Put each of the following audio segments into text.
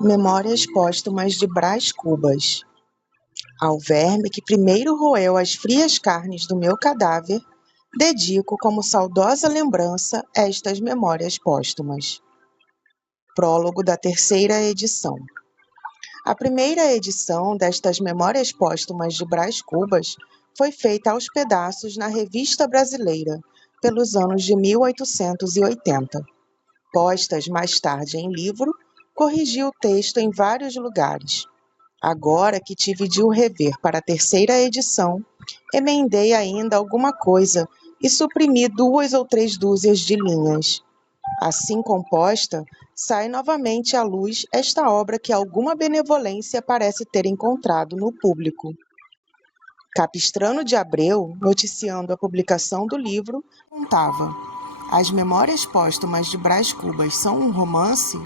Memórias póstumas de Brás Cubas. Ao verme que primeiro roeu as frias carnes do meu cadáver, dedico como saudosa lembrança estas memórias póstumas. Prólogo da terceira edição. A primeira edição destas Memórias Póstumas de Brás Cubas foi feita aos pedaços na Revista Brasileira, pelos anos de 1880. Postas mais tarde em livro, corrigi o texto em vários lugares. Agora que tive de o rever para a terceira edição, emendei ainda alguma coisa e suprimi 2 ou 3 dúzias de linhas. Assim composta, sai novamente à luz esta obra que alguma benevolência parece ter encontrado no público. Capistrano de Abreu, noticiando a publicação do livro, contava: as Memórias Póstumas de Brás Cubas são um romance?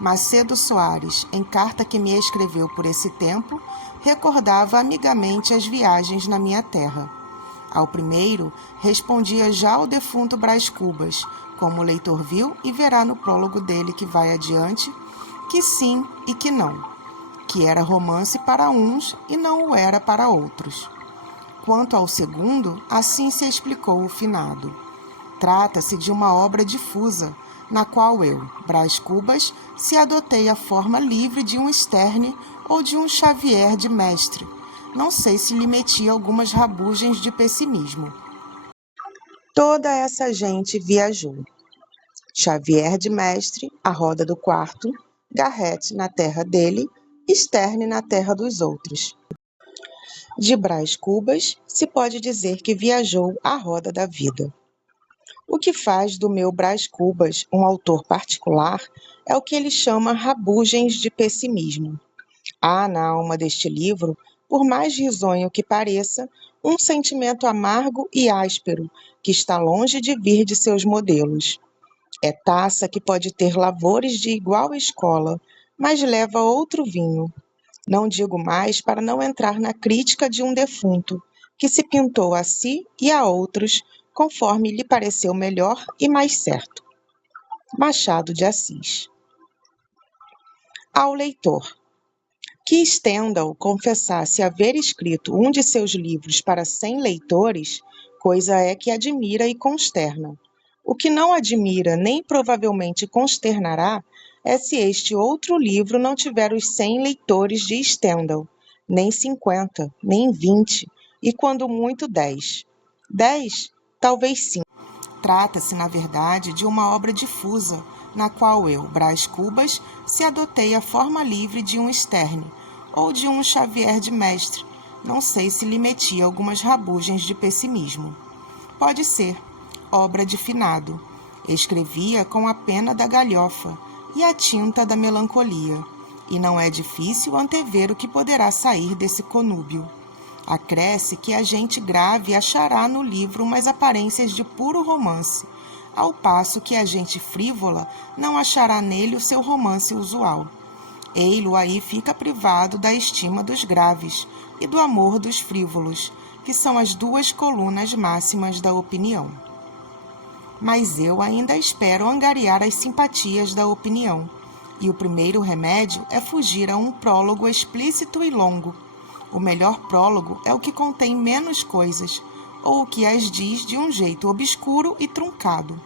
Macedo Soares, em carta que me escreveu por esse tempo, recordava amigamente as viagens na minha terra. Ao primeiro, respondia já o defunto Brás Cubas, como o leitor viu e verá no prólogo dele que vai adiante, que sim e que não, que era romance para uns e não o era para outros. Quanto ao segundo, assim se explicou o finado. Trata-se de uma obra difusa, na qual eu, Brás Cubas, se adotei a forma livre de um Sterne ou de um Xavier de Mestre. Não sei se lhe meti algumas rabugens de pessimismo. Toda essa gente viajou. Xavier de Mestre, a roda do quarto, Garrett na terra dele, Sterne na terra dos outros. De Brás Cubas, se pode dizer que viajou a roda da vida. O que faz do meu Brás Cubas um autor particular é o que ele chama rabugens de pessimismo. Há na alma deste livro, por mais risonho que pareça, um sentimento amargo e áspero que está longe de vir de seus modelos. É taça que pode ter lavores de igual escola, mas leva outro vinho. Não digo mais para não entrar na crítica de um defunto, que se pintou a si e a outros, conforme lhe pareceu melhor e mais certo. Machado de Assis. Ao leitor. Que Stendhal confessasse haver escrito um de seus livros para 100 leitores, coisa é que admira e consterna. O que não admira nem provavelmente consternará é se este outro livro não tiver os 100 leitores de Stendhal, nem 50, nem 20, e quando muito 10. 10? Talvez sim. Trata-se, na verdade, de uma obra difusa, na qual eu, Brás Cubas, se adotei a forma livre de um Sterne, ou de um Xavier de Mestre, não sei se lhe meti algumas rabugens de pessimismo. Pode ser, obra de finado. Escrevia com a pena da galhofa e a tinta da melancolia, e não é difícil antever o que poderá sair desse conúbio. Acresce que a gente grave achará no livro umas aparências de puro romance, ao passo que a gente frívola não achará nele o seu romance usual. Ei-lo aí fica privado da estima dos graves e do amor dos frívolos, que são as 2 colunas máximas da opinião. Mas eu ainda espero angariar as simpatias da opinião, e o primeiro remédio é fugir a um prólogo explícito e longo. O melhor prólogo é o que contém menos coisas, ou o que as diz de um jeito obscuro e truncado.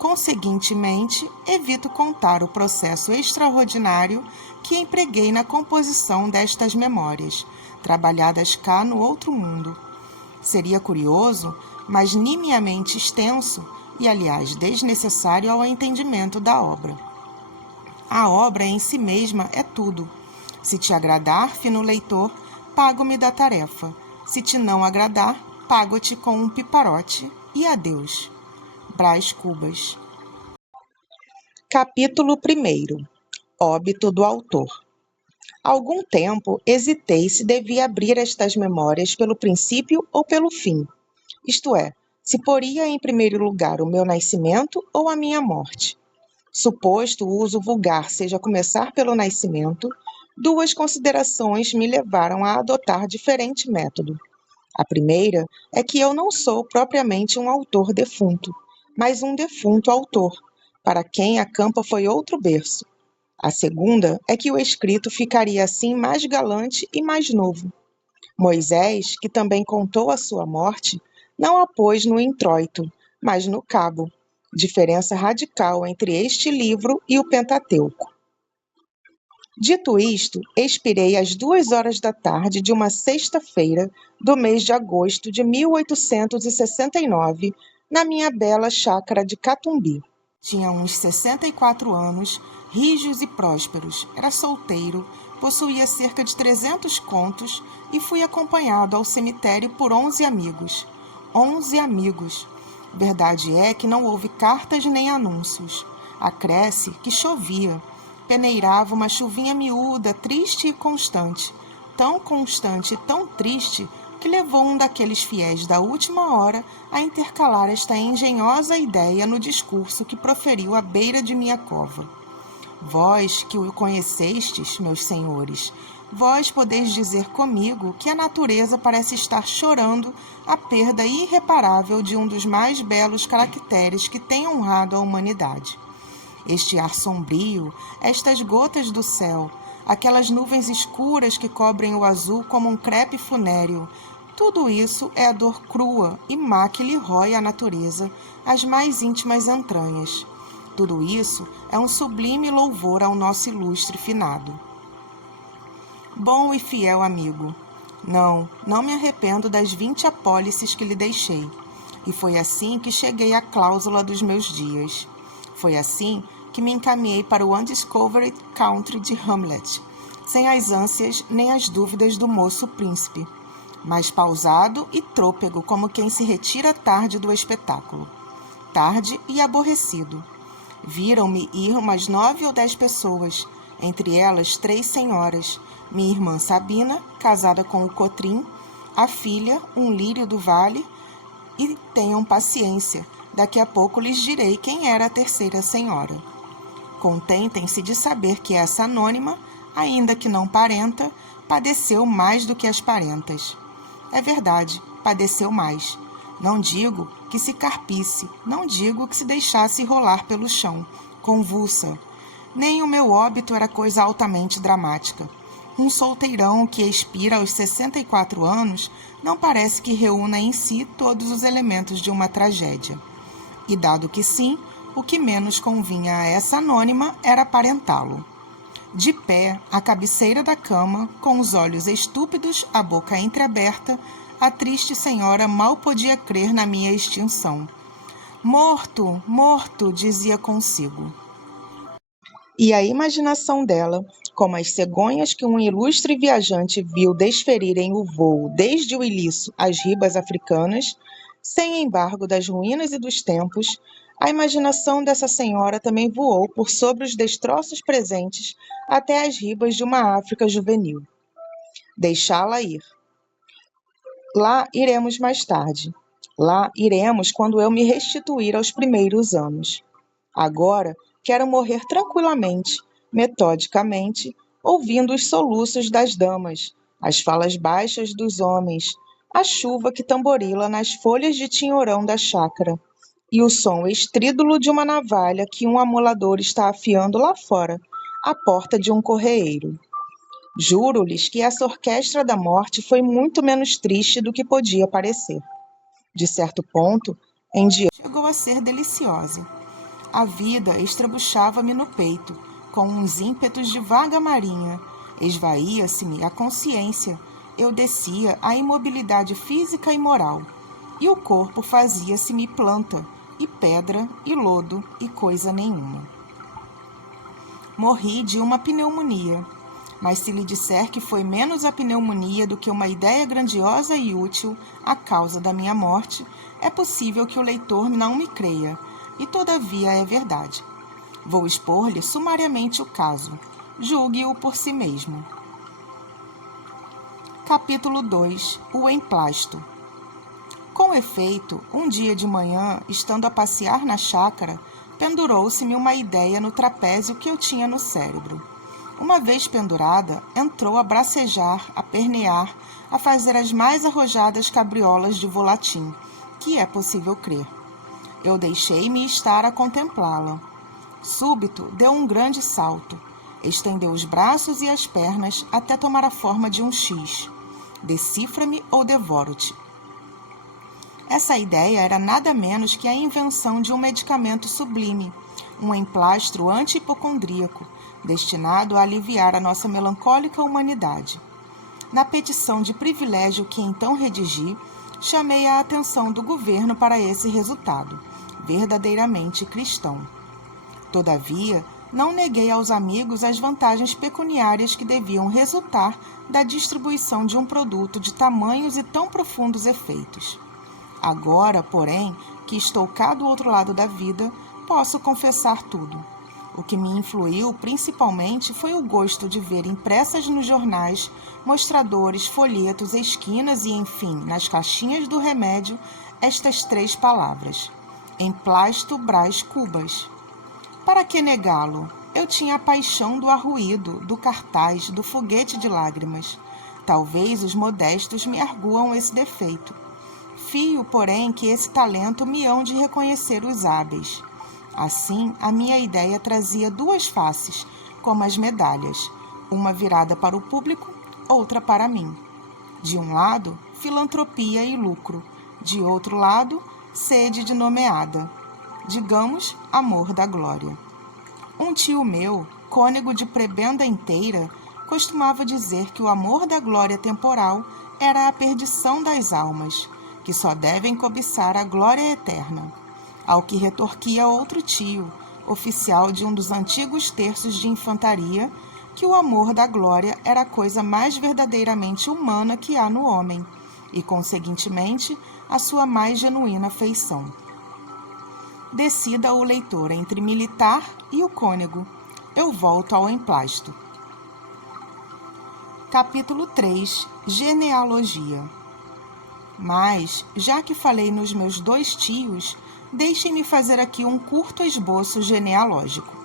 Conseguintemente, evito contar o processo extraordinário que empreguei na composição destas memórias, trabalhadas cá no outro mundo. Seria curioso, mas nimiamente extenso e, aliás, desnecessário ao entendimento da obra. A obra em si mesma é tudo. Se te agradar, fino leitor, pago-me da tarefa. Se te não agradar, pago-te com um piparote e adeus. Brás Cubas. Capítulo 1. Óbito do autor. Há algum tempo hesitei se devia abrir estas memórias pelo princípio ou pelo fim, isto é, se poria em primeiro lugar o meu nascimento ou a minha morte. Suposto o uso vulgar seja começar pelo nascimento, 2 considerações me levaram a adotar diferente método. A primeira é que eu não sou propriamente um autor defunto, mas um defunto autor, para quem a campa foi outro berço. A segunda é que o escrito ficaria assim mais galante e mais novo. Moisés, que também contou a sua morte, não a pôs no introito, mas no cabo, diferença radical entre este livro e o Pentateuco. Dito isto, expirei às 2 horas da tarde de uma sexta-feira do mês de agosto de 1869, na minha bela chácara de Catumbi. Tinha uns 64 anos, rijos e prósperos, era solteiro, possuía cerca de 300 contos e fui acompanhado ao cemitério por 11 amigos. 11 amigos. Verdade é que não houve cartas nem anúncios. Acresce que chovia. Peneirava uma chuvinha miúda, triste e constante e tão triste, que levou um daqueles fiéis da última hora a intercalar esta engenhosa ideia no discurso que proferiu à beira de minha cova. Vós que o conhecestes, meus senhores, vós podeis dizer comigo que a natureza parece estar chorando a perda irreparável de um dos mais belos caracteres que tem honrado a humanidade. Este ar sombrio, estas gotas do céu, aquelas nuvens escuras que cobrem o azul como um crepe funéreo, tudo isso é a dor crua e má que lhe rói a natureza, as mais íntimas entranhas. Tudo isso é um sublime louvor ao nosso ilustre finado. Bom e fiel amigo, não me arrependo das 20 apólices que lhe deixei. E foi assim que cheguei à cláusula dos meus dias. Foi assim que me encaminhei para o undiscovered country de Hamlet, sem as ânsias nem as dúvidas do moço príncipe, mas pausado e trôpego como quem se retira tarde do espetáculo. Tarde e aborrecido. Viram-me ir umas 9 ou 10 pessoas, entre elas 3 senhoras, minha irmã Sabina, casada com o Cotrim, a filha, um lírio do vale, e tenham paciência, daqui a pouco lhes direi quem era a terceira senhora. Contentem-se de saber que essa anônima, ainda que não parenta, padeceu mais do que as parentas. É verdade, padeceu mais. Não digo que se carpisse, não digo que se deixasse rolar pelo chão, convulsa. Nem o meu óbito era coisa altamente dramática. Um solteirão que expira aos 64 anos não parece que reúna em si todos os elementos de uma tragédia. E dado que sim, o que menos convinha a essa anônima era aparentá-lo. De pé, à cabeceira da cama, com os olhos estúpidos, a boca entreaberta, a triste senhora mal podia crer na minha extinção. Morto, morto, dizia consigo. E a imaginação dela, como as cegonhas que um ilustre viajante viu desferirem o voo desde o Ilício às ribas africanas, sem embargo das ruínas e dos tempos, a imaginação dessa senhora também voou por sobre os destroços presentes até as ribas de uma África juvenil. Deixá-la ir. Lá iremos mais tarde. Lá iremos quando eu me restituir aos primeiros anos. Agora quero morrer tranquilamente, metodicamente, ouvindo os soluços das damas, as falas baixas dos homens, a chuva que tamborila nas folhas de tinhorão da chácara e o som estrídulo de uma navalha que um amolador está afiando lá fora, à porta de um correeiro. Juro-lhes que essa orquestra da morte foi muito menos triste do que podia parecer. De certo ponto, em diante, chegou a ser deliciosa. A vida estrabuchava-me no peito, com uns ímpetos de vaga marinha. Esvaía-se-me a consciência. Eu descia a imobilidade física e moral. E o corpo fazia-se-me planta, e pedra, e lodo, e coisa nenhuma. Morri de uma pneumonia. Mas se lhe disser que foi menos a pneumonia do que uma ideia grandiosa e útil a causa da minha morte, é possível que o leitor não me creia, e todavia é verdade. Vou expor-lhe sumariamente o caso. Julgue-o por si mesmo. Capítulo 2. O emplasto. Com efeito, um dia de manhã, estando a passear na chácara, pendurou-se-me uma ideia no trapézio que eu tinha no cérebro. Uma vez pendurada, entrou a bracejar, a pernear, a fazer as mais arrojadas cabriolas de volatim, que é possível crer. Eu deixei-me estar a contemplá-la. Súbito, deu um grande salto. Estendeu os braços e as pernas até tomar a forma de um X. Decifra-me ou devoro-te. Essa ideia era nada menos que a invenção de um medicamento sublime, um emplastro anti-hipocondríaco, destinado a aliviar a nossa melancólica humanidade. Na petição de privilégio que então redigi, chamei a atenção do governo para esse resultado, verdadeiramente cristão. Todavia, não neguei aos amigos as vantagens pecuniárias que deviam resultar da distribuição de um produto de tamanhos e tão profundos efeitos. Agora, porém, que estou cá do outro lado da vida, posso confessar tudo. O que me influiu principalmente foi o gosto de ver impressas nos jornais, mostradores, folhetos, esquinas e, enfim, nas caixinhas do remédio, estas 3 palavras: Emplasto Brás Cubas. Para que negá-lo? Eu tinha a paixão do arruído, do cartaz, do foguete de lágrimas. Talvez os modestos me arguam esse defeito. Fio, porém, que esse talento me hão de reconhecer os hábeis. Assim, a minha ideia trazia 2 faces, como as medalhas, uma virada para o público, outra para mim. De um lado, filantropia e lucro, de outro lado, sede de nomeada. Digamos, amor da glória. Um tio meu, cônego de prebenda inteira, costumava dizer que o amor da glória temporal era a perdição das almas, que só devem cobiçar a glória eterna. Ao que retorquia outro tio, oficial de um dos antigos terços de infantaria, que o amor da glória era a coisa mais verdadeiramente humana que há no homem, e, conseguintemente, a sua mais genuína feição. Decida o leitor entre militar e o cônego. Eu volto ao emplasto. Capítulo 3. Genealogia. Mas, já que falei nos meus 2 tios, deixem-me fazer aqui um curto esboço genealógico.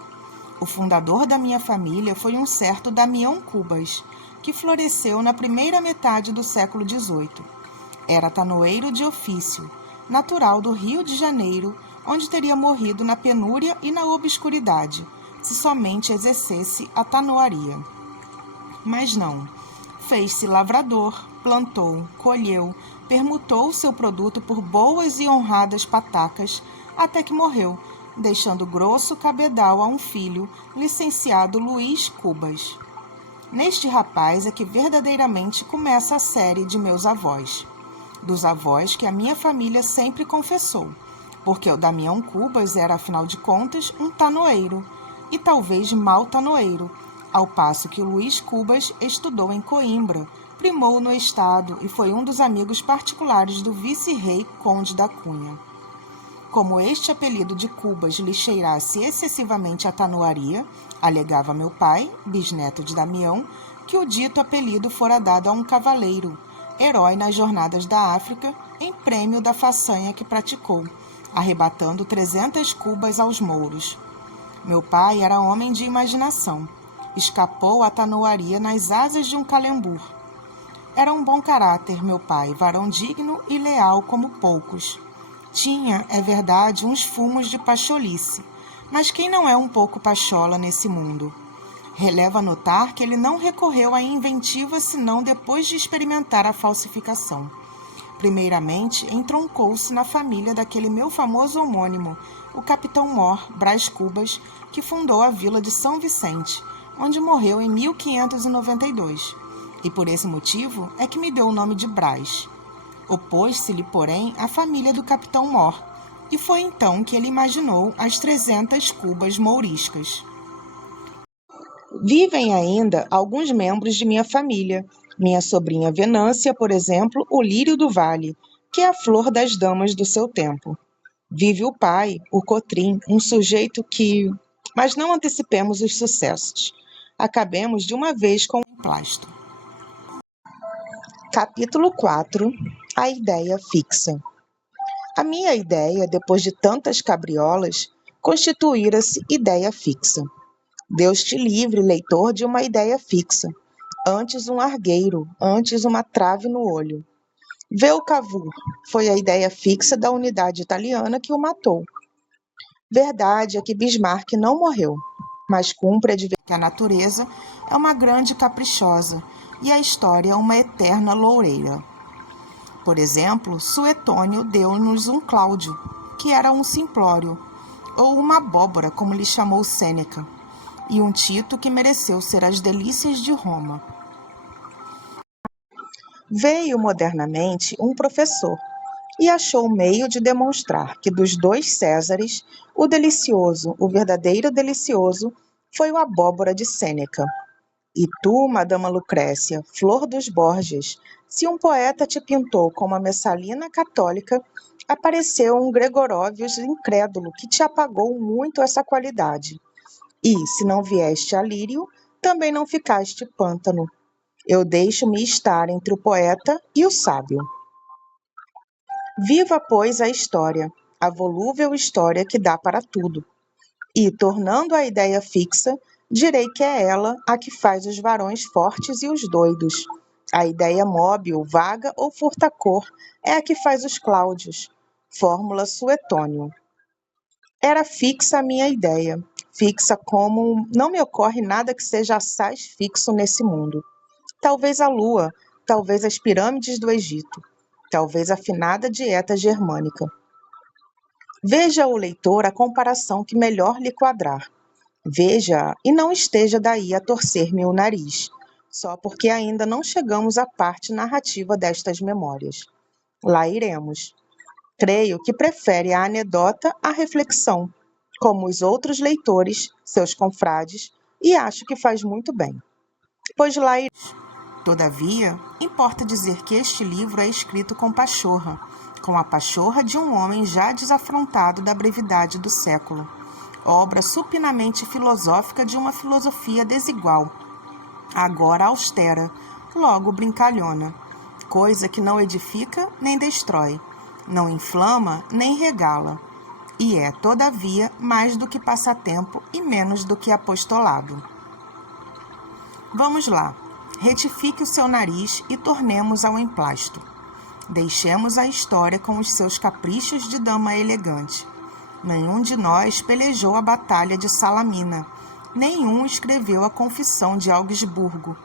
O fundador da minha família foi um certo Damião Cubas, que floresceu na primeira metade do século XVIII. Era tanoeiro de ofício, natural do Rio de Janeiro, onde teria morrido na penúria e na obscuridade, se somente exercesse a tanoaria. Mas não. Fez-se lavrador, plantou, colheu, permutou seu produto por boas e honradas patacas, até que morreu, deixando grosso cabedal a um filho, licenciado Luiz Cubas. Neste rapaz é que verdadeiramente começa a série de meus avós. Dos avós que a minha família sempre confessou, porque o Damião Cubas era, afinal de contas, um tanoeiro, e talvez mau tanoeiro, ao passo que o Luiz Cubas estudou em Coimbra, primou no estado e foi um dos amigos particulares do vice-rei Conde da Cunha. Como este apelido de Cubas lhe cheirasse excessivamente a tanoaria, alegava meu pai, bisneto de Damião, que o dito apelido fora dado a um cavaleiro, herói nas jornadas da África, em prêmio da façanha que praticou, arrebatando 300 cubas aos mouros. Meu pai era homem de imaginação. Escapou à tanoaria nas asas de um calembur. Era um bom caráter, meu pai, varão digno e leal como poucos. Tinha, é verdade, uns fumos de pacholice, mas quem não é um pouco pachola nesse mundo? Releva notar que ele não recorreu à inventiva senão depois de experimentar a falsificação. Primeiramente, entroncou-se na família daquele meu famoso homônimo, o capitão Mor Brás Cubas, que fundou a vila de São Vicente, onde morreu em 1592, e por esse motivo é que me deu o nome de Brás. Opôs-se-lhe, porém, a família do capitão Mor, e foi então que ele imaginou as 300 cubas mouriscas. Vivem ainda alguns membros de minha família. Minha sobrinha Venância, por exemplo, o lírio do vale, que é a flor das damas do seu tempo. Vive o pai, o Cotrim, um sujeito que... Mas não antecipemos os sucessos. Acabemos de uma vez com o Emplasto. Capítulo 4. A ideia fixa. A minha ideia, depois de tantas cabriolas, constituíra-se ideia fixa. Deus te livre, leitor, de uma ideia fixa. Antes um argueiro, antes uma trave no olho. Vê o Cavour, foi a ideia fixa da unidade italiana que o matou. Verdade é que Bismarck não morreu. mas cumpre advertir que a natureza é uma grande caprichosa e a história é uma eterna loureira. Por exemplo, Suetônio deu-nos um Cláudio, que era um simplório, ou uma abóbora, como lhe chamou Sêneca, e um Tito que mereceu ser as delícias de Roma. Veio modernamente um professor e achou meio de demonstrar que dos dois Césares, o delicioso, o verdadeiro delicioso, foi o abóbora de Sêneca. E tu, Madama Lucrécia, flor dos Borgias, se um poeta te pintou como a Messalina católica, apareceu um Gregorovius incrédulo que te apagou muito essa qualidade. E, se não vieste a lírio, também não ficaste pântano. Eu deixo-me estar entre o poeta e o sábio. Viva, pois, a história, a volúvel história que dá para tudo. E, tornando a ideia fixa, direi que é ela a que faz os varões fortes e os doidos. A ideia móvel, vaga ou furta-cor é a que faz os Cláudios. Fórmula Suetônio. Era fixa a minha ideia, fixa como não me ocorre nada que seja assaz fixo nesse mundo. Talvez a lua, talvez as pirâmides do Egito, talvez a finada dieta germânica. Veja o leitor a comparação que melhor lhe quadrar. Veja e não esteja daí a torcer-me o nariz, só porque ainda não chegamos à parte narrativa destas memórias. Lá iremos. Creio que prefere a anedota à reflexão, como os outros leitores, seus confrades, e acho que faz muito bem. Pois lá iremos. Todavia, importa dizer que este livro é escrito com pachorra, com a pachorra de um homem já desafrontado da brevidade do século, obra supinamente filosófica de uma filosofia desigual, agora austera, logo brincalhona, coisa que não edifica nem destrói, não inflama nem regala, e é, todavia, mais do que passatempo e menos do que apostolado. Vamos lá. Retifique o seu nariz e tornemos ao emplasto. Deixemos a história com os seus caprichos de dama elegante. Nenhum de nós pelejou a batalha de Salamina. Nenhum escreveu a Confissão de Augsburgo.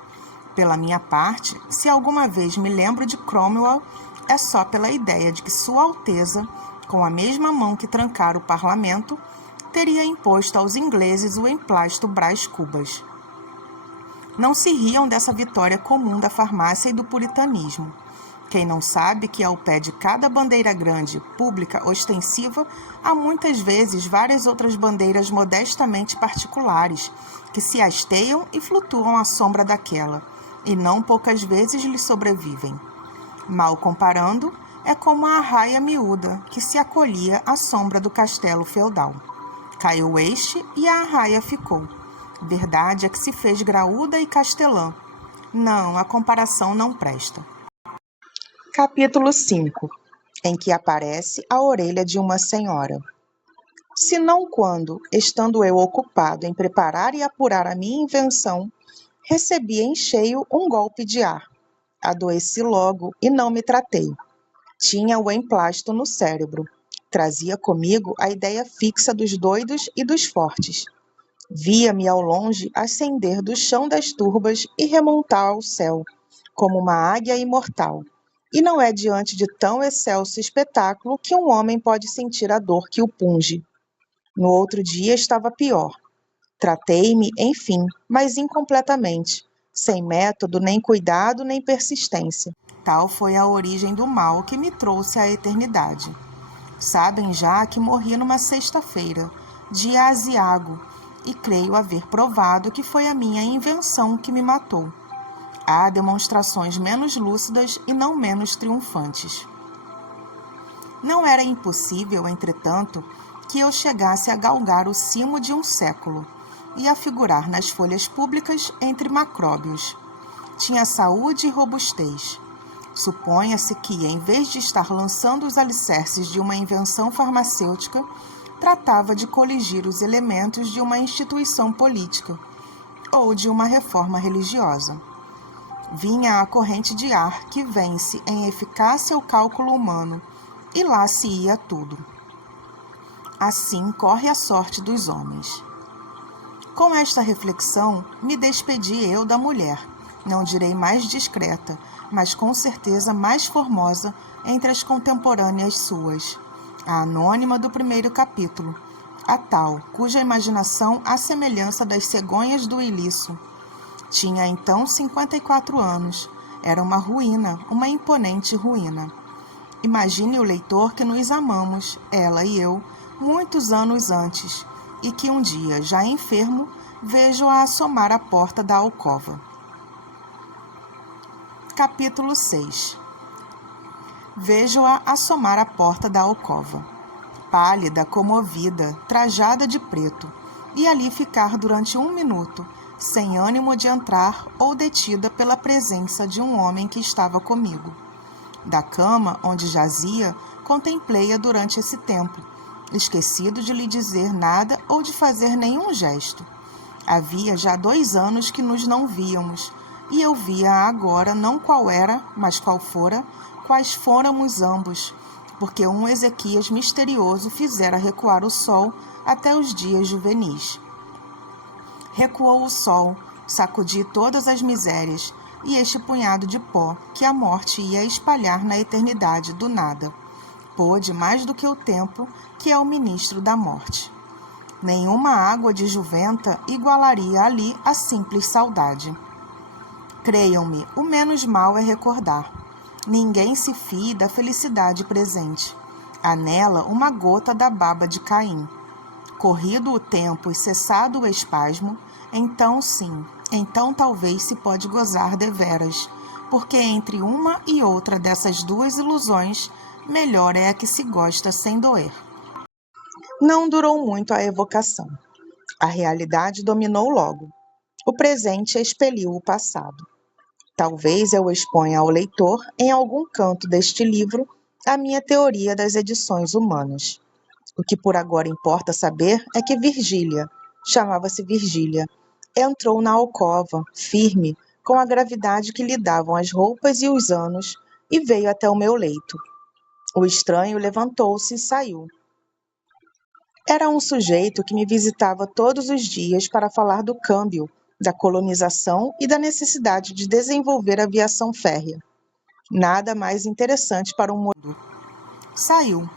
Pela minha parte, se alguma vez me lembro de Cromwell, é só pela ideia de que Sua Alteza, com a mesma mão que trancara o parlamento, teria imposto aos ingleses o emplasto Brás Cubas. Não se riam dessa vitória comum da farmácia e do puritanismo. Quem não sabe que ao pé de cada bandeira grande, pública, ostensiva, há muitas vezes várias outras bandeiras modestamente particulares, que se hasteiam e flutuam à sombra daquela, e não poucas vezes lhe sobrevivem. Mal comparando, é como a arraia miúda que se acolhia à sombra do castelo feudal. Caiu este e a arraia ficou. Verdade é que se fez graúda e castelã. Não, a comparação não presta. Capítulo 5, em que aparece a orelha de uma senhora. Se não quando, estando eu ocupado em preparar e apurar a minha invenção, recebi em cheio um golpe de ar. Adoeci logo e não me tratei. Tinha o emplasto no cérebro. Trazia comigo a ideia fixa dos doidos e dos fortes. Via-me ao longe ascender do chão das turbas e remontar ao céu, como uma águia imortal. E não é diante de tão excelso espetáculo que um homem pode sentir a dor que o punge. No outro dia estava pior. Tratei-me, enfim, mas incompletamente, sem método, nem cuidado, nem persistência. Tal foi a origem do mal que me trouxe à eternidade. Sabem já que morri numa sexta-feira, dia aziago, e creio haver provado que foi a minha invenção que me matou. Há demonstrações menos lúcidas e não menos triunfantes. Não era impossível, entretanto, que eu chegasse a galgar o cimo de um século e a figurar nas folhas públicas entre macróbios. Tinha saúde e robustez. Suponha-se que, em vez de estar lançando os alicerces de uma invenção farmacêutica, tratava de coligir os elementos de uma instituição política ou de uma reforma religiosa. Vinha a corrente de ar que vence em eficácia o cálculo humano, e lá se ia tudo. Assim corre a sorte dos homens. Com esta reflexão, me despedi eu da mulher, não direi mais discreta, mas com certeza mais formosa entre as contemporâneas suas, a anônima do primeiro capítulo, a tal cuja imaginação à semelhança das cegonhas do Ilício. Tinha então 54 anos, era uma ruína, uma imponente ruína. Imagine o leitor que nos amamos, ela e eu, muitos anos antes, e que um dia, já enfermo, vejo-a assomar à porta da alcova. Capítulo 6. Vejo-a assomar à porta da alcova, pálida, comovida, trajada de preto, e ali ficar durante 1 minuto, sem ânimo de entrar ou detida pela presença de um homem que estava comigo. Da cama onde jazia, contemplei-a durante esse tempo, esquecido de lhe dizer nada ou de fazer nenhum gesto. Havia já 2 anos que nos não víamos, e eu via agora não qual era, mas qual fora, quais fôramos ambos, porque um Ezequias misterioso fizera recuar o sol até os dias juvenis. Recuou o sol, sacudi todas as misérias, e este punhado de pó que a morte ia espalhar na eternidade do nada. Pôde mais do que o tempo, que é o ministro da morte. Nenhuma água de juventa igualaria ali a simples saudade. Creiam-me, o menos mal é recordar. Ninguém se fie da felicidade presente. Há nela uma gota da baba de Caim. Corrido o tempo e cessado o espasmo, então sim, então talvez se pode gozar deveras, porque entre uma e outra dessas 2 ilusões, melhor é a que se gosta sem doer. Não durou muito a evocação. A realidade dominou logo. O presente expeliu o passado. Talvez eu exponha ao leitor, em algum canto deste livro, a minha teoria das edições humanas. O que por agora importa saber é que Virgília, chamava-se Virgília, entrou na alcova, firme, com a gravidade que lhe davam as roupas e os anos, e veio até o meu leito. O estranho levantou-se e saiu. Era um sujeito que me visitava todos os dias para falar do câmbio, da colonização e da necessidade de desenvolver a aviação férrea. Nada mais interessante para um mundo. Saiu.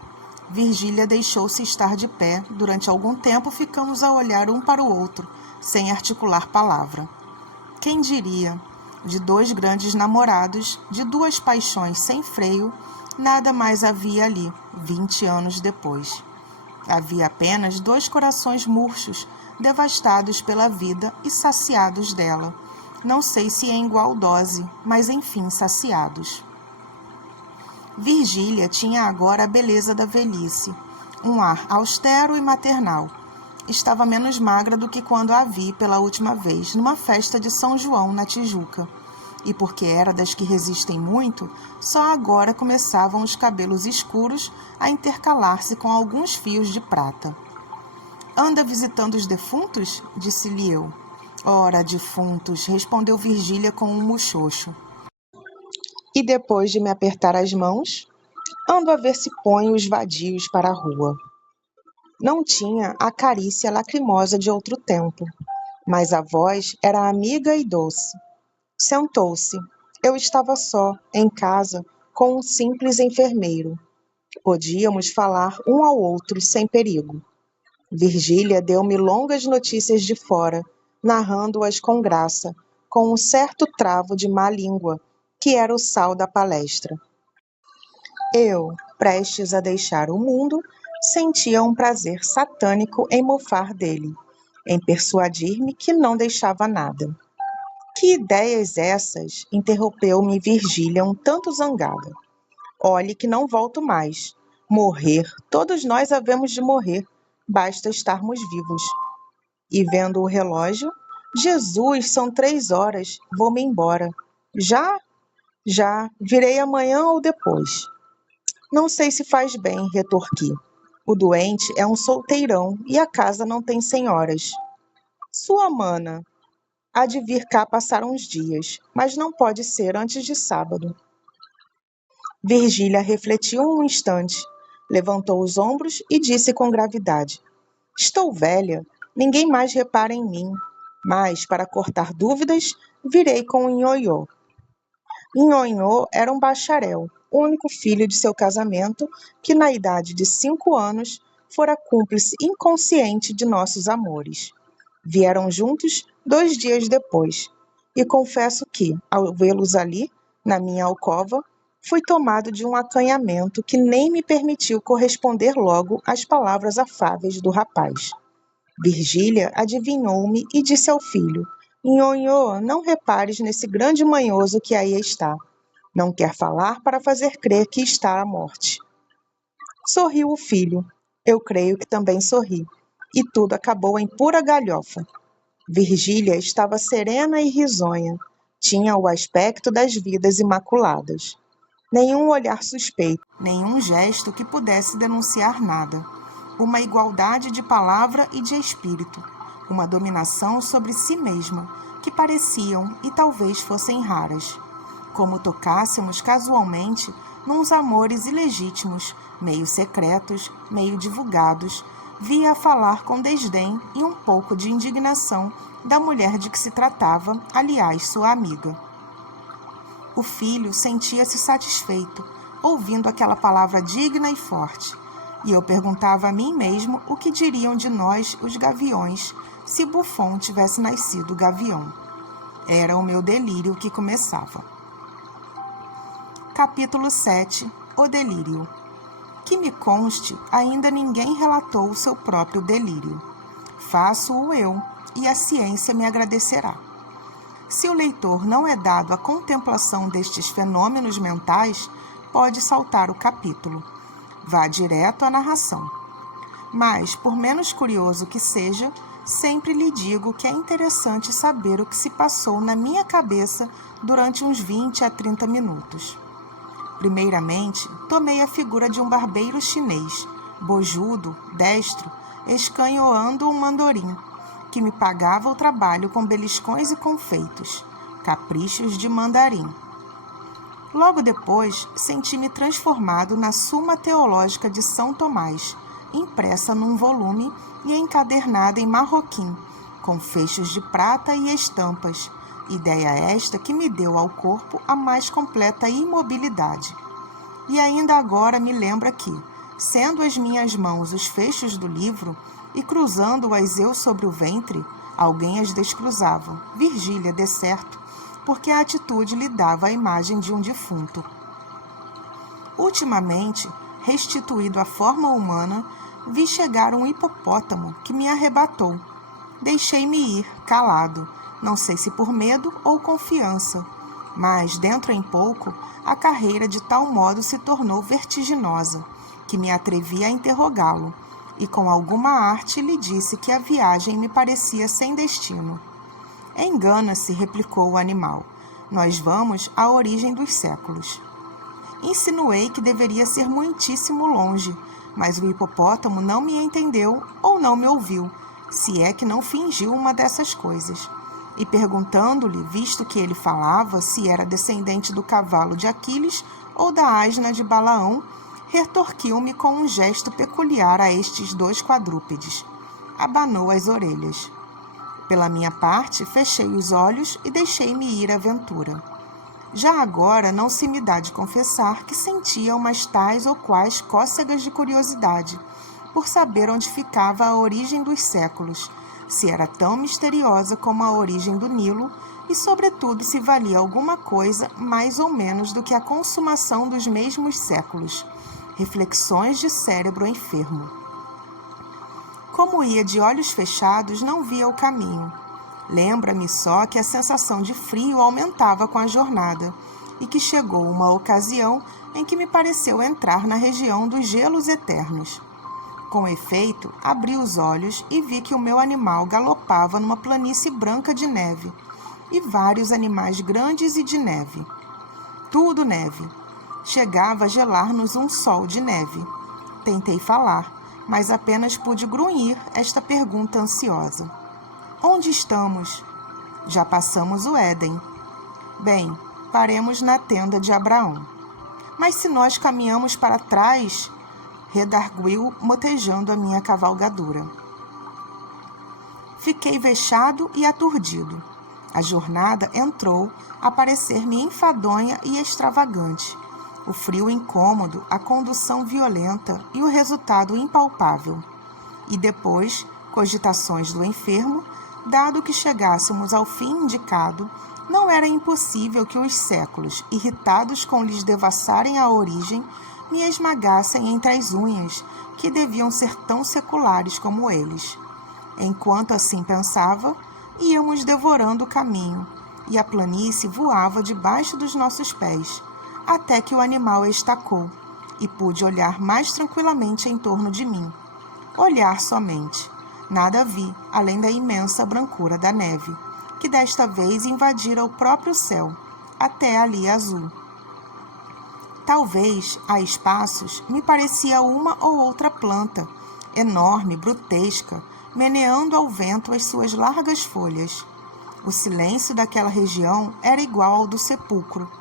Virgília deixou-se estar de pé. Durante algum tempo ficamos a olhar um para o outro, sem articular palavra. Quem diria? De 2 grandes namorados, de 2 paixões sem freio, nada mais havia ali, 20 anos depois. Havia apenas 2 corações murchos, devastados pela vida e saciados dela. Não sei se em igual dose, mas enfim saciados. Virgília tinha agora a beleza da velhice, um ar austero e maternal. Estava menos magra do que quando a vi pela última vez, numa festa de São João, na Tijuca. E porque era das que resistem muito, só agora começavam os cabelos escuros a intercalar-se com alguns fios de prata. «Anda visitando os defuntos?» disse-lhe eu. «Ora, defuntos», respondeu Virgília com um muxoxo. E depois de me apertar as mãos, ando a ver se ponho os vadios para a rua. Não tinha a carícia lacrimosa de outro tempo, mas a voz era amiga e doce. Sentou-se. Eu estava só, em casa, com um simples enfermeiro. Podíamos falar um ao outro sem perigo. Virgília deu-me longas notícias de fora, narrando-as com graça, com um certo travo de má língua, que era o sal da palestra. Eu, prestes a deixar o mundo, sentia um prazer satânico em mofar dele, em persuadir-me que não deixava nada. Que ideias essas? Interrompeu-me Virgília um tanto zangada. Olhe que não volto mais. Morrer, todos nós havemos de morrer, basta estarmos vivos. E vendo o relógio, Jesus, são 3 horas, vou-me embora. Já? Já, virei amanhã ou depois. Não sei se faz bem, retorqui. O doente é um solteirão e a casa não tem senhoras. Sua mana há de vir cá passar uns dias, mas não pode ser antes de sábado. Virgília refletiu um instante, levantou os ombros e disse com gravidade: Estou velha, Ninguém mais repara em mim, mas, para cortar dúvidas, virei com Nhonhô. Nhonhô era um bacharel, o único filho de seu casamento, que na idade de 5 anos fora cúmplice inconsciente de nossos amores. Vieram juntos 2 dias depois, e confesso que, ao vê-los ali, na minha alcova, fui tomado de um acanhamento que nem me permitiu corresponder logo às palavras afáveis do rapaz. Virgília adivinhou-me e disse ao filho: Nhonhô, não repares nesse grande manhoso que aí está. Não quer falar para fazer crer que está à morte. Sorriu o filho. Eu creio que também sorri. E tudo acabou em pura galhofa. Virgília estava serena e risonha. Tinha o aspecto das vidas imaculadas. Nenhum olhar suspeito, Nenhum gesto que pudesse denunciar nada. Uma igualdade de palavra e de espírito. Uma dominação sobre si mesma, que pareciam e talvez fossem raras. Como tocássemos casualmente nuns amores ilegítimos, meio secretos, meio divulgados, via falar com desdém e um pouco de indignação da mulher de que se tratava, aliás, sua amiga. O filho sentia-se satisfeito, ouvindo aquela palavra digna e forte, e eu perguntava a mim mesmo o que diriam de nós, os gaviões, se Buffon tivesse nascido gavião. Era o meu delírio que começava. Capítulo 7. O delírio. Que me conste, ainda ninguém relatou o seu próprio delírio. Faço-o eu, e a ciência me agradecerá. Se o leitor não é dado à contemplação destes fenômenos mentais, pode saltar o capítulo. Vá direto à narração. Mas, por menos curioso que seja, sempre lhe digo que é interessante saber o que se passou na minha cabeça durante uns 20 a 30 minutos. Primeiramente, tomei a figura de um barbeiro chinês, bojudo, destro, escanhoando um mandorim, que me pagava o trabalho com beliscões e confeitos, caprichos de mandarim. Logo depois, senti-me transformado na Suma Teológica de São Tomás, impressa num volume e encadernada em marroquim, com fechos de prata e estampas, ideia esta que me deu ao corpo a mais completa imobilidade. E ainda agora me lembra que, sendo as minhas mãos os fechos do livro, e cruzando-as eu sobre o ventre, alguém as descruzava, Virgília, de certo, porque a atitude lhe dava a imagem de um defunto. Ultimamente, restituído à forma humana, vi chegar um hipopótamo que me arrebatou. Deixei-me ir, calado, não sei se por medo ou confiança, mas, dentro em pouco, a carreira de tal modo se tornou vertiginosa, que me atrevi a interrogá-lo, e com alguma arte lhe disse que a viagem me parecia sem destino. Engana-se, replicou o animal. Nós vamos à origem dos séculos. Insinuei que deveria ser muitíssimo longe, mas o hipopótamo não me entendeu ou não me ouviu, se é que não fingiu uma dessas coisas. E perguntando-lhe, visto que ele falava, se era descendente do cavalo de Aquiles ou da asna de Balaão, retorquiu-me com um gesto peculiar a estes 2 quadrúpedes. Abanou as orelhas. Pela minha parte, fechei os olhos e deixei-me ir à aventura. Já agora não se me dá de confessar que sentia umas tais ou quais cócegas de curiosidade, por saber onde ficava a origem dos séculos, se era tão misteriosa como a origem do Nilo, e, sobretudo, se valia alguma coisa mais ou menos do que a consumação dos mesmos séculos. Reflexões de cérebro enfermo. Como ia de olhos fechados, não via o caminho. Lembra-me só que a sensação de frio aumentava com a jornada, e que chegou uma ocasião em que me pareceu entrar na região dos gelos eternos. Com efeito, abri os olhos e vi que o meu animal galopava numa planície branca de neve, e vários animais grandes e de neve. Tudo neve. Chegava a gelar-nos um sol de neve. Tentei falar, mas apenas pude grunhir esta pergunta ansiosa. Onde estamos? Já passamos o Éden. Bem, paremos na tenda de Abraão. Mas se nós caminhamos para trás, redarguiu, motejando a minha cavalgadura. Fiquei vexado e aturdido. A jornada entrou a parecer-me enfadonha e extravagante. O frio incômodo, a condução violenta e o resultado impalpável. E depois, cogitações do enfermo, dado que chegássemos ao fim indicado, não era impossível que os séculos, irritados com lhes devassarem a origem, me esmagassem entre as unhas, que deviam ser tão seculares como eles. Enquanto assim pensava, íamos devorando o caminho, e a planície voava debaixo dos nossos pés, até que o animal estacou, e pude olhar mais tranquilamente em torno de mim. Olhar somente. Nada vi, além da imensa brancura da neve, que desta vez invadira o próprio céu, até ali azul. Talvez, a espaços, me parecia uma ou outra planta, enorme, brutesca, meneando ao vento as suas largas folhas. O silêncio daquela região era igual ao do sepulcro.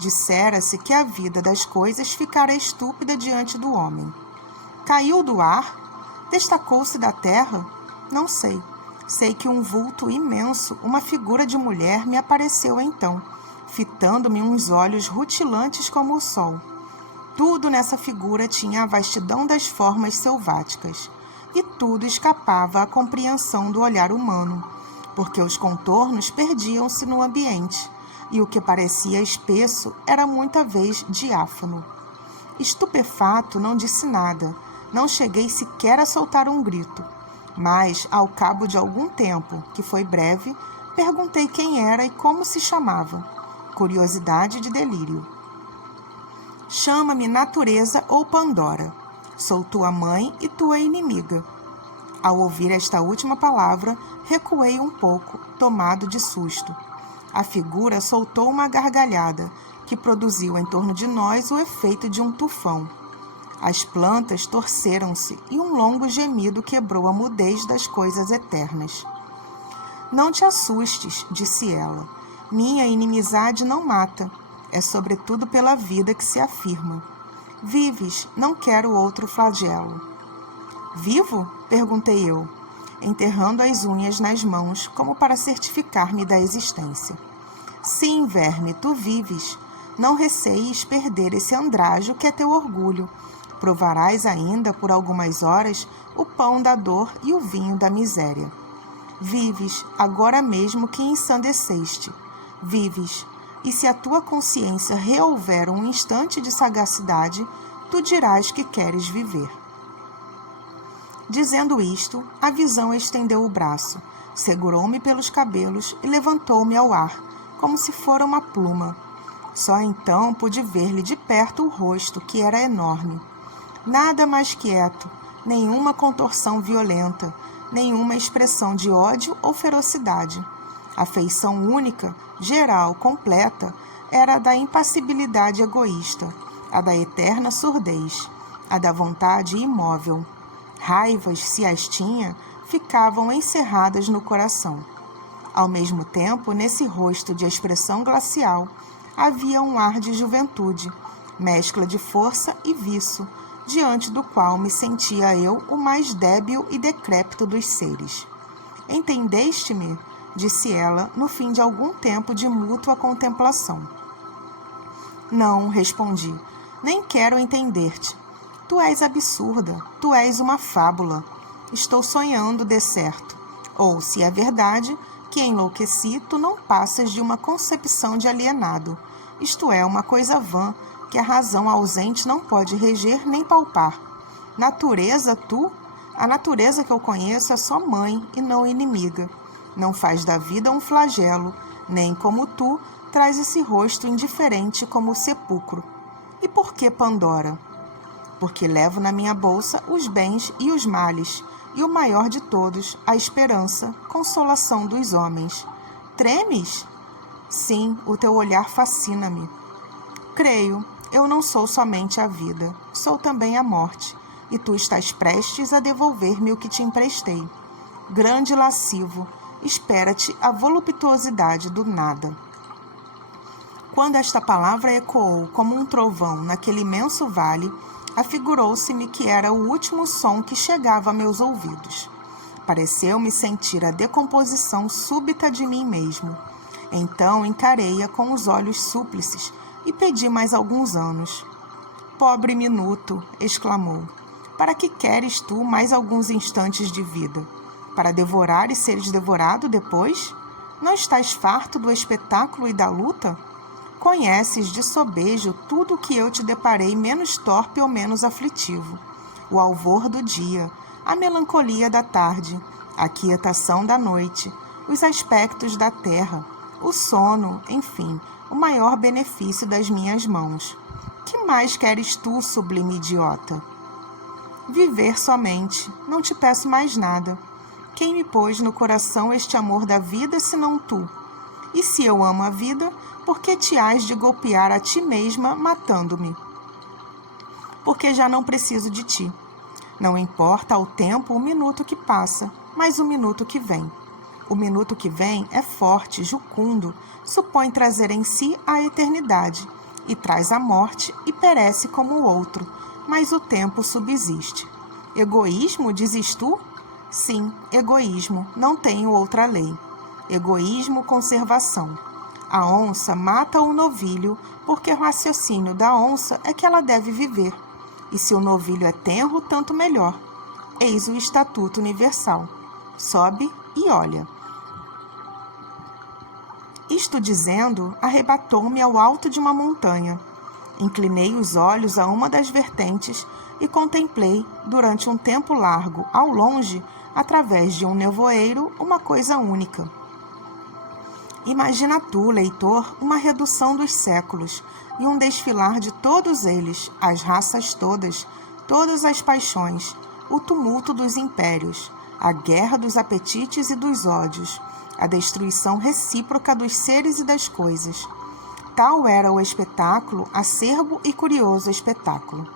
Dissera-se que a vida das coisas ficara estúpida diante do homem. Caiu do ar? Destacou-se da terra? Não sei. Sei que um vulto imenso, uma figura de mulher, me apareceu então, fitando-me uns olhos rutilantes como o sol. Tudo nessa figura tinha a vastidão das formas selváticas, e tudo escapava à compreensão do olhar humano, porque os contornos perdiam-se no ambiente, e o que parecia espesso era muita vez diáfano. Estupefato, não disse nada, não cheguei sequer a soltar um grito, mas, ao cabo de algum tempo, que foi breve, perguntei quem era e como se chamava. Curiosidade de delírio. Chama-me Natureza ou Pandora. Sou tua mãe e tua inimiga. Ao ouvir esta última palavra, recuei um pouco, tomado de susto. A figura soltou uma gargalhada, que produziu em torno de nós o efeito de um tufão. As plantas torceram-se e um longo gemido quebrou a mudez das coisas eternas. Não te assustes, disse ela. Minha inimizade não mata. É sobretudo pela vida que se afirma. Vives, não quero outro flagelo. Vivo? Perguntei eu, enterrando as unhas nas mãos, como para certificar-me da existência. Sim, verme, tu vives. Não receies perder esse andrajo que é teu orgulho. Provarás ainda, por algumas horas, o pão da dor e o vinho da miséria. Vives, agora mesmo que ensandeceste. Vives, e se a tua consciência reouver um instante de sagacidade, tu dirás que queres viver. Dizendo isto, a visão estendeu o braço, segurou-me pelos cabelos e levantou-me ao ar, como se fora uma pluma. Só então pude ver-lhe de perto o rosto, que era enorme. Nada mais quieto, nenhuma contorção violenta, nenhuma expressão de ódio ou ferocidade. A feição única, geral, completa, era a da impassibilidade egoísta, a da eterna surdez, a da vontade imóvel. Raivas, se as tinha, ficavam encerradas no coração. Ao mesmo tempo, nesse rosto de expressão glacial, havia um ar de juventude, mescla de força e viço, diante do qual me sentia eu o mais débil e decrépito dos seres. Entendeste-me? Disse ela, no fim de algum tempo de mútua contemplação. Não, respondi, nem quero entender-te. Tu és absurda, tu és uma fábula. Estou sonhando, de certo. Ou, se é verdade, que enlouqueci, tu não passas de uma concepção de alienado. Isto é, uma coisa vã, que a razão ausente não pode reger nem palpar. Natureza, tu? A natureza que eu conheço é só mãe e não inimiga. Não faz da vida um flagelo, nem como tu traz esse rosto indiferente como o sepulcro. E por que Pandora? Porque levo na minha bolsa os bens e os males, e o maior de todos, a esperança, consolação dos homens. Tremes? Sim, o teu olhar fascina-me. Creio, eu não sou somente a vida, sou também a morte, e tu estás prestes a devolver-me o que te emprestei. Grande lascivo, espera-te a voluptuosidade do nada. Quando esta palavra ecoou como um trovão naquele imenso vale, afigurou-se-me que era o último som que chegava a meus ouvidos. Pareceu-me sentir a decomposição súbita de mim mesmo. Então encarei-a com os olhos súplices e pedi mais alguns anos. Pobre minuto, exclamou, para que queres tu mais alguns instantes de vida? Para devorar e seres devorado depois? Não estás farto do espetáculo e da luta? Conheces de sobejo tudo o que eu te deparei menos torpe ou menos aflitivo. O alvor do dia, a melancolia da tarde, a quietação da noite, os aspectos da terra, o sono, enfim, o maior benefício das minhas mãos. Que mais queres tu, sublime idiota? Viver somente, não te peço mais nada. Quem me pôs no coração este amor da vida, senão tu? E se eu amo a vida, por que te hás de golpear a ti mesma, matando-me? Porque já não preciso de ti. Não importa ao tempo o minuto que passa, mas o minuto que vem. O minuto que vem é forte, jucundo, supõe trazer em si a eternidade, e traz a morte e perece como o outro, mas o tempo subsiste. Egoísmo, dizes tu? Sim, egoísmo, não tenho outra lei. Egoísmo, conservação. A onça mata o novilho, porque o raciocínio da onça é que ela deve viver. E se o novilho é tenro, tanto melhor. Eis o estatuto universal. Sobe e olha. Isto dizendo, arrebatou-me ao alto de uma montanha. Inclinei os olhos a uma das vertentes e contemplei, durante um tempo largo, ao longe, através de um nevoeiro, uma coisa única. Imagina tu, leitor, uma redução dos séculos e um desfilar de todos eles, as raças todas, todas as paixões, o tumulto dos impérios, a guerra dos apetites e dos ódios, a destruição recíproca dos seres e das coisas. Tal era o espetáculo, acerbo e curioso espetáculo.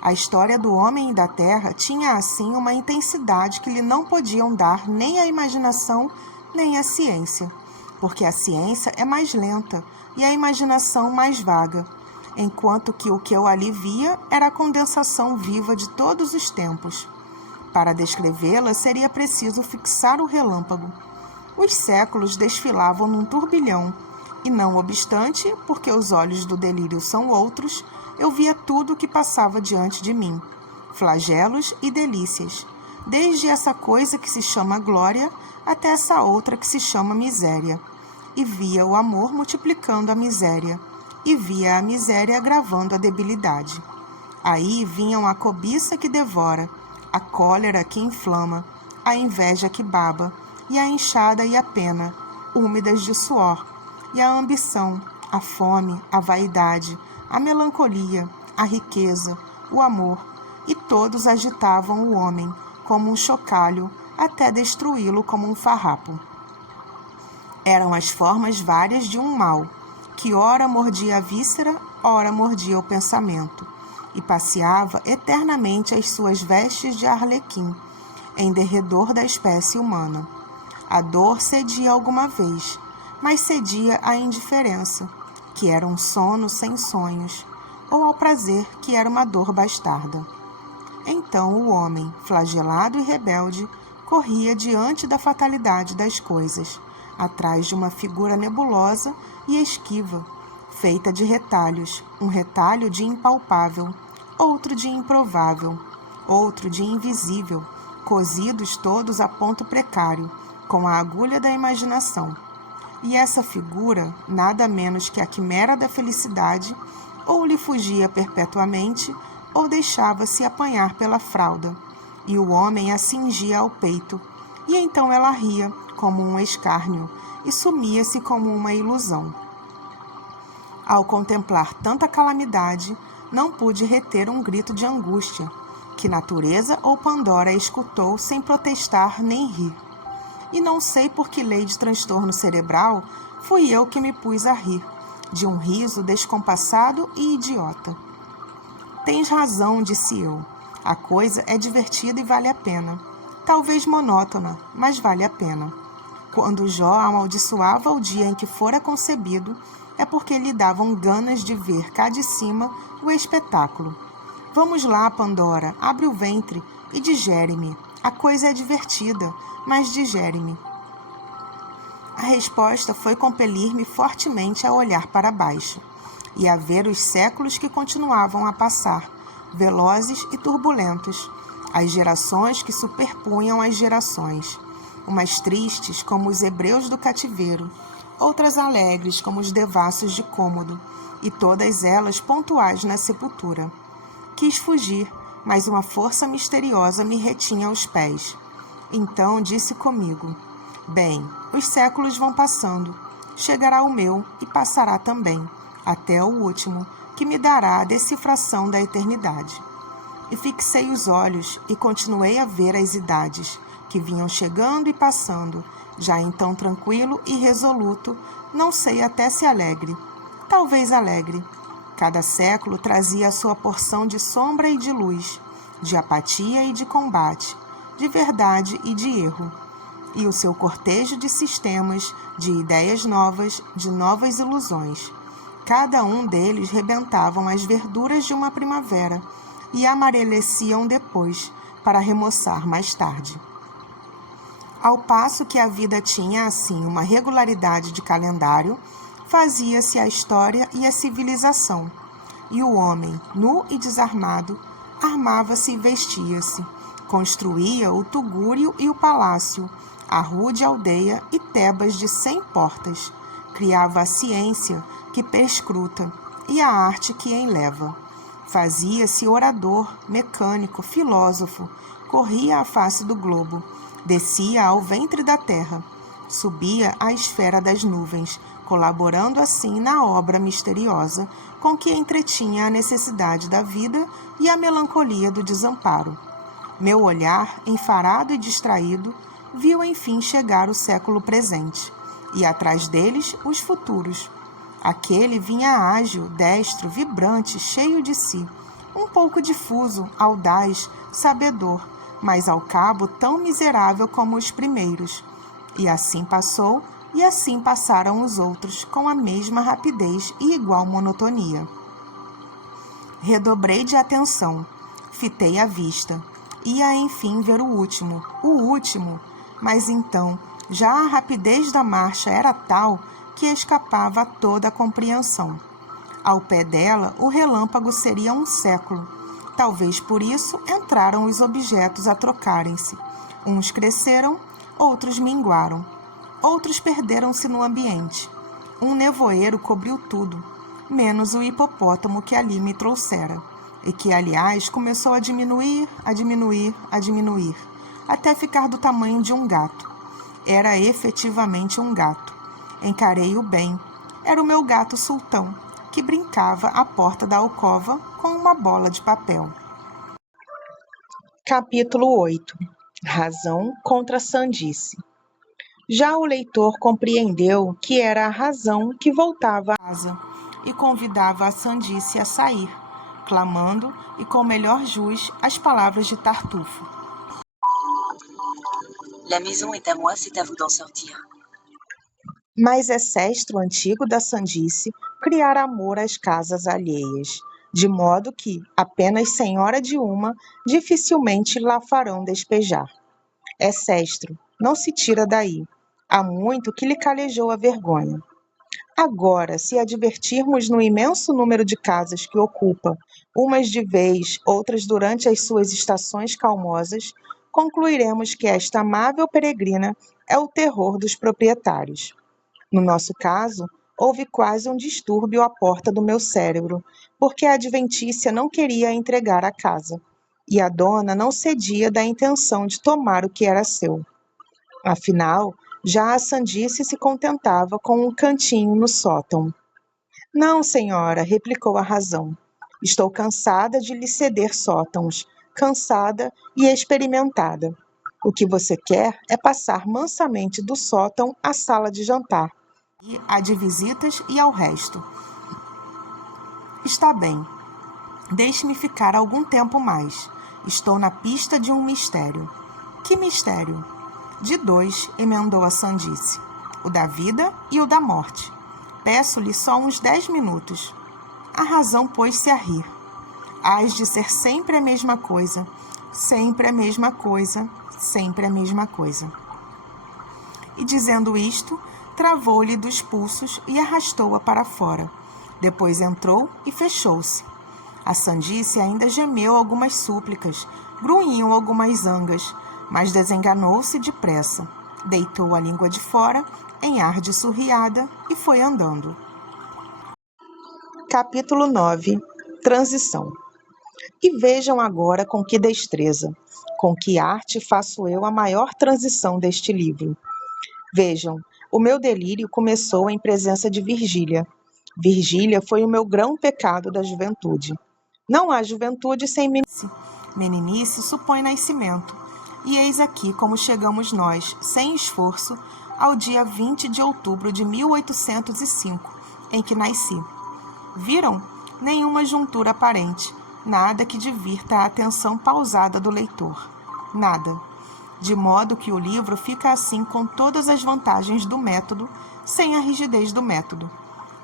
A história do homem e da terra tinha, assim, uma intensidade que lhe não podiam dar nem a imaginação nem a ciência, porque a ciência é mais lenta e a imaginação mais vaga, enquanto que o que eu ali via era a condensação viva de todos os tempos. Para descrevê-la, seria preciso fixar o relâmpago. Os séculos desfilavam num turbilhão, e não obstante, porque os olhos do delírio são outros, eu via tudo o que passava diante de mim, flagelos e delícias, desde essa coisa que se chama glória até essa outra que se chama miséria. E via o amor multiplicando a miséria, e via a miséria agravando a debilidade. Aí vinham a cobiça que devora, a cólera que inflama, a inveja que baba, e a enxada e a pena, úmidas de suor, e a ambição, a fome, a vaidade, a melancolia, a riqueza, o amor, e todos agitavam o homem como um chocalho até destruí-lo como um farrapo. Eram as formas várias de um mal, que ora mordia a víscera, ora mordia o pensamento, e passeava eternamente as suas vestes de arlequim, em derredor da espécie humana. A dor cedia alguma vez, mas cedia à indiferença, que era um sono sem sonhos, ou ao prazer, que era uma dor bastarda. Então o homem, flagelado e rebelde, corria diante da fatalidade das coisas, atrás de uma figura nebulosa e esquiva, feita de retalhos, um retalho de impalpável, outro de improvável, outro de invisível, cosidos todos a ponto precário, com a agulha da imaginação. E essa figura, nada menos que a quimera da felicidade, ou lhe fugia perpetuamente, ou deixava-se apanhar pela fralda, e o homem a cingia ao peito, e então ela ria, como um escárnio, e sumia-se como uma ilusão. Ao contemplar tanta calamidade, não pude reter um grito de angústia, que natureza ou Pandora escutou sem protestar nem rir. E não sei por que lei de transtorno cerebral fui eu que me pus a rir, de um riso descompassado e idiota. Tens razão, disse eu. A coisa é divertida e vale a pena. Talvez monótona, mas vale a pena. Quando Jó amaldiçoava o dia em que fora concebido, é porque lhe davam ganas de ver cá de cima o espetáculo. Vamos lá, Pandora, abre o ventre e digere-me. A coisa é divertida, mas digere-me. A resposta foi compelir-me fortemente a olhar para baixo e a ver os séculos que continuavam a passar, velozes e turbulentos, as gerações que superpunham as gerações, umas tristes como os hebreus do cativeiro, outras alegres como os devassos de Cômodo, e todas elas pontuais na sepultura. Quis fugir, mas uma força misteriosa me retinha aos pés. Então disse comigo: bem, os séculos vão passando, chegará o meu e passará também, até o último, que me dará a decifração da eternidade. E fixei os olhos e continuei a ver as idades, que vinham chegando e passando, já então tranquilo e resoluto, não sei até se alegre, talvez alegre. Cada século trazia a sua porção de sombra e de luz, de apatia e de combate, de verdade e de erro, e o seu cortejo de sistemas, de ideias novas, de novas ilusões. Cada um deles rebentavam as verduras de uma primavera e amareleciam depois, para remoçar mais tarde. Ao passo que a vida tinha, assim, uma regularidade de calendário, fazia-se a história e a civilização, e o homem, nu e desarmado, armava-se e vestia-se, construía o tugúrio e o palácio, a rude aldeia e Tebas de 100 portas, criava a ciência que perscruta e a arte que enleva. Fazia-se orador, mecânico, filósofo, corria a face do globo, descia ao ventre da terra, subia à esfera das nuvens, colaborando assim na obra misteriosa com que entretinha a necessidade da vida e a melancolia do desamparo. Meu olhar, enfarado e distraído, viu enfim chegar o século presente, e atrás deles os futuros. Aquele vinha ágil, destro, vibrante, cheio de si, um pouco difuso, audaz, sabedor, mas ao cabo tão miserável como os primeiros. E assim passou, e assim passaram os outros, com a mesma rapidez e igual monotonia. Redobrei de atenção, fitei a vista, ia enfim ver o último, mas então já a rapidez da marcha era tal que escapava a toda a compreensão. Ao pé dela, o relâmpago seria um século. Talvez por isso entraram os objetos a trocarem-se. Uns cresceram, outros minguaram. Outros perderam-se no ambiente. Um nevoeiro cobriu tudo, menos o hipopótamo que ali me trouxera, e que, aliás, começou a diminuir, até ficar do tamanho de um gato. Era efetivamente um gato. Encarei-o bem. Era o meu gato sultão, que brincava à porta da alcova com uma bola de papel. Capítulo 8. Razão contra a sandice. Já o leitor compreendeu que era a razão que voltava à casa e convidava a sandice a sair, clamando e com melhor jus as palavras de Tartufo. La maison est à moi, c'est à vous d'en sortir. Mas é sestro antigo da sandice criar amor às casas alheias, de modo que, apenas senhora de uma, dificilmente lá farão despejar. É sestro, não se tira daí. Há muito que lhe calejou a vergonha. Agora, se advertirmos no imenso número de casas que ocupa, umas de vez, outras durante as suas estações calmosas, concluiremos que esta amável peregrina é o terror dos proprietários. No nosso caso, houve quase um distúrbio à porta do meu cérebro, porque a adventícia não queria entregar a casa, e a dona não cedia da intenção de tomar o que era seu. Afinal, já a sandice se contentava com um cantinho no sótão. Não, senhora, replicou a razão. Estou cansada de lhe ceder sótãos, cansada e experimentada. O que você quer é passar mansamente do sótão à sala de jantar. E a de visitas e ao resto. Está bem. Deixe-me ficar algum tempo mais. Estou na pista de um mistério. Que mistério? De 2, emendou a sandice. O da vida e o da morte. Peço-lhe só uns 10 minutos. A razão pôs-se a rir. Hás de ser sempre a mesma coisa. Sempre a mesma coisa, sempre a mesma coisa. E dizendo isto, travou-lhe dos pulsos e arrastou-a para fora. Depois entrou e fechou-se. A sandice ainda gemeu algumas súplicas, grunhiam algumas zangas, mas desenganou-se depressa. Deitou a língua de fora, em ar de surriada, e foi andando. Capítulo 9. Transição. E vejam agora com que destreza, com que arte faço eu a maior transição deste livro. Vejam, o meu delírio começou em presença de Virgília. Virgília foi o meu grão pecado da juventude. Não há juventude sem meninice. Meninice supõe nascimento. E eis aqui como chegamos nós, sem esforço, ao dia 20 de outubro de 1805, em que nasci. Viram? Nenhuma juntura aparente, nada que divirta a atenção pausada do leitor. Nada. De modo que o livro fica assim com todas as vantagens do método, sem a rigidez do método.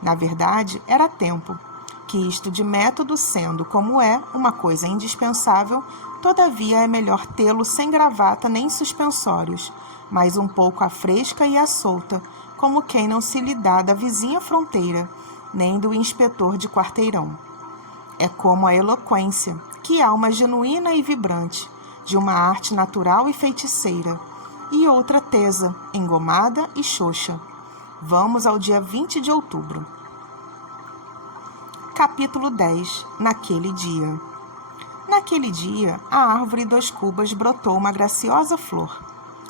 Na verdade, era tempo, que isto de método sendo, como é, uma coisa indispensável, todavia é melhor tê-lo sem gravata nem suspensórios, mas um pouco à fresca e à solta, como quem não se lhe dá da vizinha fronteira, nem do inspetor de quarteirão. É como a eloquência, que há uma genuína e vibrante, de uma arte natural e feiticeira, e outra tesa, engomada e xoxa. Vamos ao dia 20 de outubro. Capítulo 10. Naquele dia. Naquele dia, a árvore dos cubas brotou uma graciosa flor.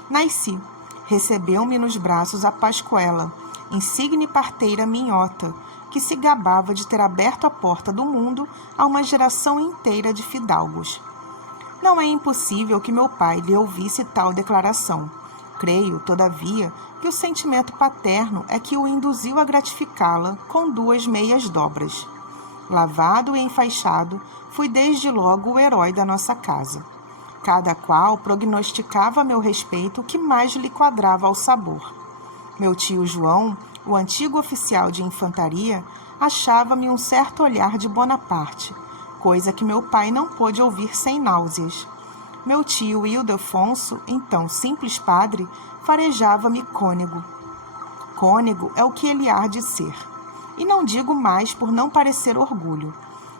Nasci. Recebeu-me nos braços a Pascoela, insigne parteira minhota, que se gabava de ter aberto a porta do mundo a uma geração inteira de fidalgos. Não é impossível que meu pai lhe ouvisse tal declaração. Creio, todavia, que o sentimento paterno é que o induziu a gratificá-la com 2 meias dobras. Lavado e enfaixado, fui desde logo o herói da nossa casa. Cada qual prognosticava a meu respeito o que mais lhe quadrava ao sabor. Meu tio João, o antigo oficial de infantaria, achava-me um certo olhar de Bonaparte, coisa que meu pai não pôde ouvir sem náuseas. Meu tio Ildefonso, então simples padre, farejava-me cônego. Cônego é o que ele há de ser. E não digo mais por não parecer orgulho,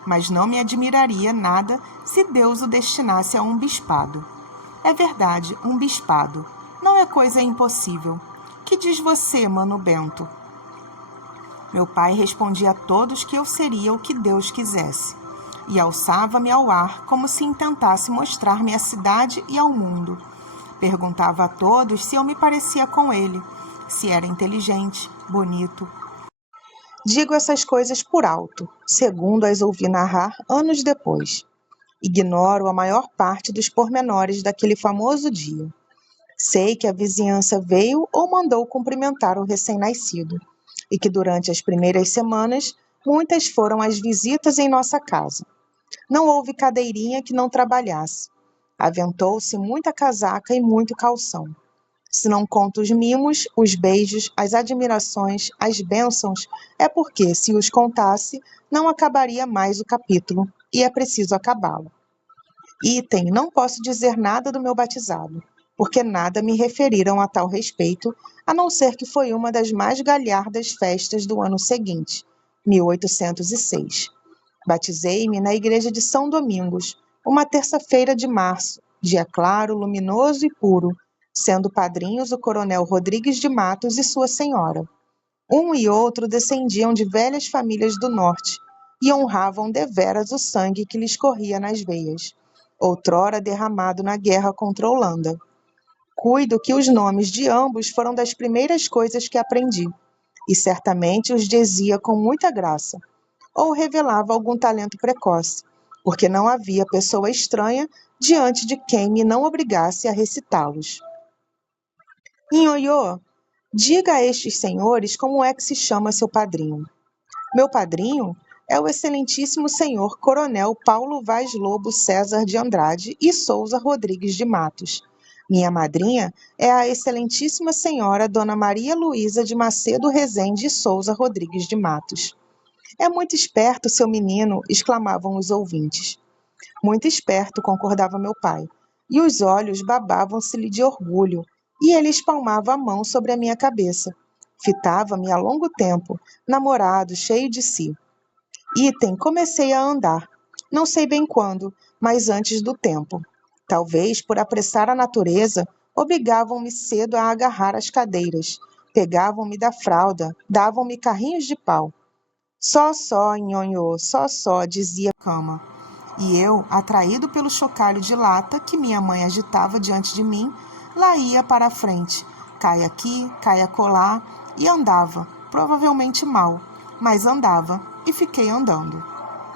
mas não me admiraria nada se Deus o destinasse a um bispado. É verdade, um bispado. Não é coisa impossível. Que diz você, Mano Bento? Meu pai respondia a todos que eu seria o que Deus quisesse, e alçava-me ao ar como se intentasse mostrar-me à cidade e ao mundo. Perguntava a todos se eu me parecia com ele, se era inteligente, bonito. Digo essas coisas por alto, segundo as ouvi narrar anos depois. Ignoro a maior parte dos pormenores daquele famoso dia. Sei que a vizinhança veio ou mandou cumprimentar o recém-nascido, e que durante as primeiras semanas muitas foram as visitas em nossa casa. Não houve cadeirinha que não trabalhasse. Aventou-se muita casaca e muito calção. Se não conto os mimos, os beijos, as admirações, as bênçãos, é porque, se os contasse, não acabaria mais o capítulo, e é preciso acabá-lo. Item, não posso dizer nada do meu batizado, porque nada me referiram a tal respeito, a não ser que foi uma das mais galhardas festas do ano seguinte, 1806. Batizei-me na igreja de São Domingos, uma terça-feira de março, dia claro, luminoso e puro, sendo padrinhos o coronel Rodrigues de Matos e sua senhora. Um e outro descendiam de velhas famílias do norte e honravam deveras o sangue que lhes corria nas veias, outrora derramado na guerra contra a Holanda. Cuido que os nomes de ambos foram das primeiras coisas que aprendi, e certamente os dizia com muita graça, ou revelava algum talento precoce, porque não havia pessoa estranha diante de quem me não obrigasse a recitá-los. Nhonhô, diga a estes senhores como é que se chama seu padrinho. Meu padrinho é o excelentíssimo senhor Coronel Paulo Vaz Lobo César de Andrade e Souza Rodrigues de Matos. Minha madrinha é a excelentíssima senhora Dona Maria Luísa de Macedo Rezende e Souza Rodrigues de Matos. É muito esperto, seu menino, exclamavam os ouvintes. Muito esperto, concordava meu pai, e os olhos babavam-se-lhe de orgulho, e ele espalmava a mão sobre a minha cabeça. Fitava-me há longo tempo, namorado, cheio de si. Item, comecei a andar. Não sei bem quando, mas antes do tempo. Talvez, por apressar a natureza, obrigavam-me cedo a agarrar as cadeiras. Pegavam-me da fralda, davam-me carrinhos de pau. Só, nhonhô, só, dizia a cama. E eu, atraído pelo chocalho de lata que minha mãe agitava diante de mim, lá ia para a frente, cai aqui, cai acolá, e andava, provavelmente mal, mas andava, e fiquei andando.